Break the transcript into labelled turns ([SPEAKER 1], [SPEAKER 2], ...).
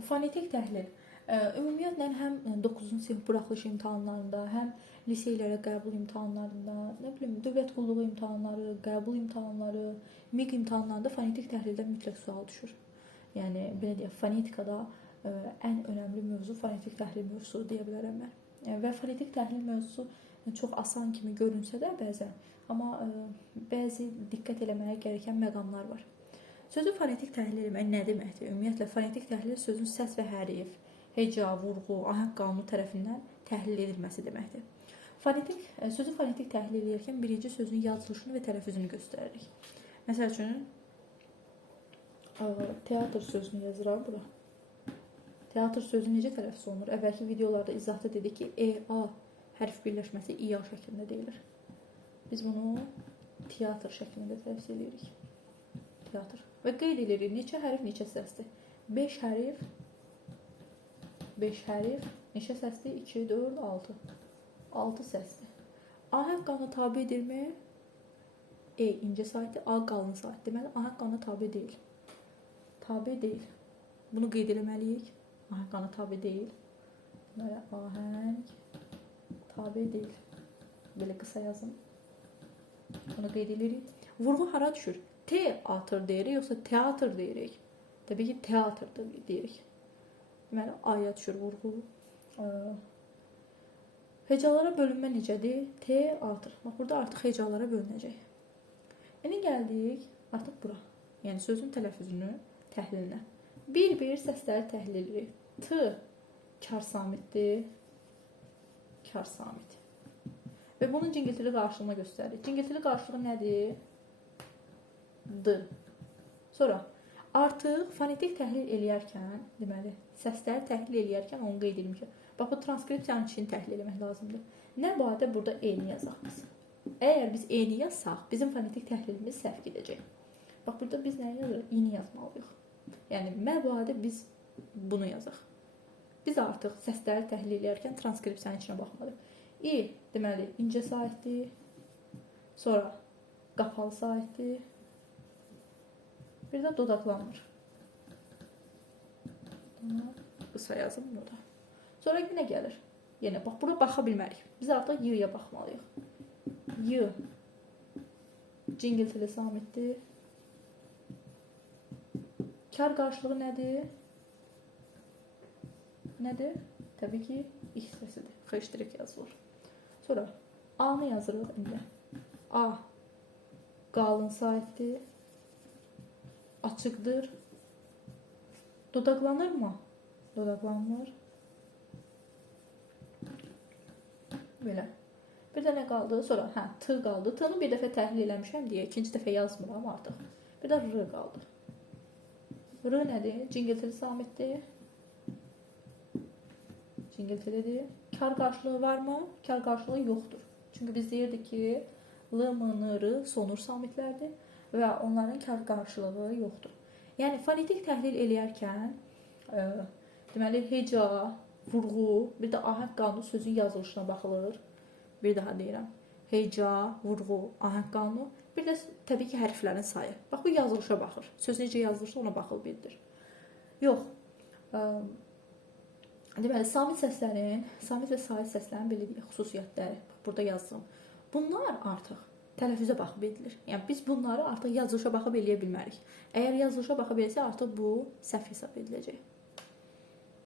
[SPEAKER 1] Fonetik təhlil ə, ümumiyyətlə həm 9-cu sinif buraxılış imtahanlarında, həm liseylərə qəbul imtahanlarında, nə bilim, dövlət qulluğu imtahanları, qəbul imtahanları, MİQ imtahanlarında fonetik təhlildən mütləq sual düşür. Yəni belə deyək, fonetikada ə, ən önəmli mövzu fonetik təhlil mövzusudur deyə bilərəm mən. Yəni, Və fonetik təhlil mövzusu çox asan kimi görünsə də bəzən, amma ə, bəzi diqqət eləməyə gərəkən məqamlar var. Sözü fonetik təhlil etmək nə deməkdir? Ümumiyyətlə fonetik təhlil sözün səs və hərf, heca, vurğu, ahəng qanunu tərəfindən təhlil edilməsi deməkdir. Fonetik ə, sözü fonetik təhlil edərkən birinci sözün yazılışını və tələffüzünü göstəririk. Məsəl üçün ə, teatr sözünü yazıram bura. Teatr sözü necə tələffüz olunur? Əvvəlki videolarda izahda dedik ki, e, a hərf birləşməsi ia şəklində deyilir. Biz bunu teatr şəklində tələffüz edirik. Teatr. Və qeyd edirik neçə hərf, neçə səsdir. 5 hərf 5 hərf neçə səsdir? 2, 4, 6. 6 səsdir. Ahəng qanuna tabe edilmir. E incə saytdır, A qalın sayt. Deməli ahəng qanuna tabe deyil. Tabe deyil. Bunu qeyd etməliyik. Ahəng qanuna tabe deyil. Deməli ahəng tabe deyil. Belə qısa yazın. Bunu qeyd edirik. Vurğu hara düşür? Teatr deyirik yoxsa teatr deyirik? Təbii ki, teatr deyirik. Deməli, aya düşür vurğu. Ə, Hecalara bölünmə necədir? Teatr. Bax, burada artıq hecalara bölünəcək. İndi gəldik artıq bura. Yəni sözün tələffüzünü, təhlilinə. Bir-bir səsləri təhlil edirik. T kar samitdir. Kar samit. Və bunun cingiltili qarşılığını göstəririk. Cingiltili qarşılığı nədir? D. Sonra artıq fonetik təhlil eləyərkən, deməli, səsləri təhlil eləyərkən onu qeyd etmişəm. Bax bu transkripsiyanın içini təhlil etmək lazımdır. Nə barədə burada eyni yazaq biz. Əgər biz eyni yazsaq, bizim fonetik təhlilimiz səhv gedəcək. Bax burada biz nə yazırıq? İni yazmalıyıq. Yəni məbada biz bunu yazaq. Biz artıq səsləri təhlil edərkən transkripsiyanın içinə baxmalıyıq. İ deməli incə saitdir. Sonra qapalı saitdir. Bir də dodaqlanmır. Tamam. Qısa yazım burada. Sonra yenə gəlir. Yenə bax bura baxa bilmərik. Biz artıq y-ya baxmalıyıq. Y cingiltili samitdir. Kar qarşılığı nədir? Nədir? Təbii ki, x səsidir. X yazılır. Sonra A-nı yazırıq indi. A qalın saitdir. Açıqdır. Dodaqlanırmı? Dodaqlanmır. Belə. Bir də nə qaldı? Sonra hə, t qaldı. T-nı bir dəfə təhlil eləmişəm deyə ikinci dəfə yazmıram artıq. Bir də r qaldı. R nədir? Cingiltili samitdir. Cingiltilidir. Kar qarşılığı varmı? Kar qarşılığı yoxdur. Çünki biz deyirdik ki, l, m, n, r sonur samitlərdir və onların kar qarşılığı yoxdur. Yəni fonetik təhlil eləyərkən ə, deməli heca, vurğu, bir də ahəng qanunu sözün yazılışına baxılır. Bir daha deyirəm. Heca, vurğu, ahəng qanunu, bir də təbii ki, hərflərin sayı. Bax bu yazılışa baxır. Söz necə yazılırsa ona baxıl bildir. Yox. Ə, deməli samit səslərin, samit və sait səslərin belə xüsusiyyətləri burada yazdım. Bunlar artıq tələffüzə baxıb edilir. Yəni biz bunları artıq yazılışa baxıb eləyə bilmərik. Əgər yazılışa baxa bilsə artıq bu səhv hesab ediləcək.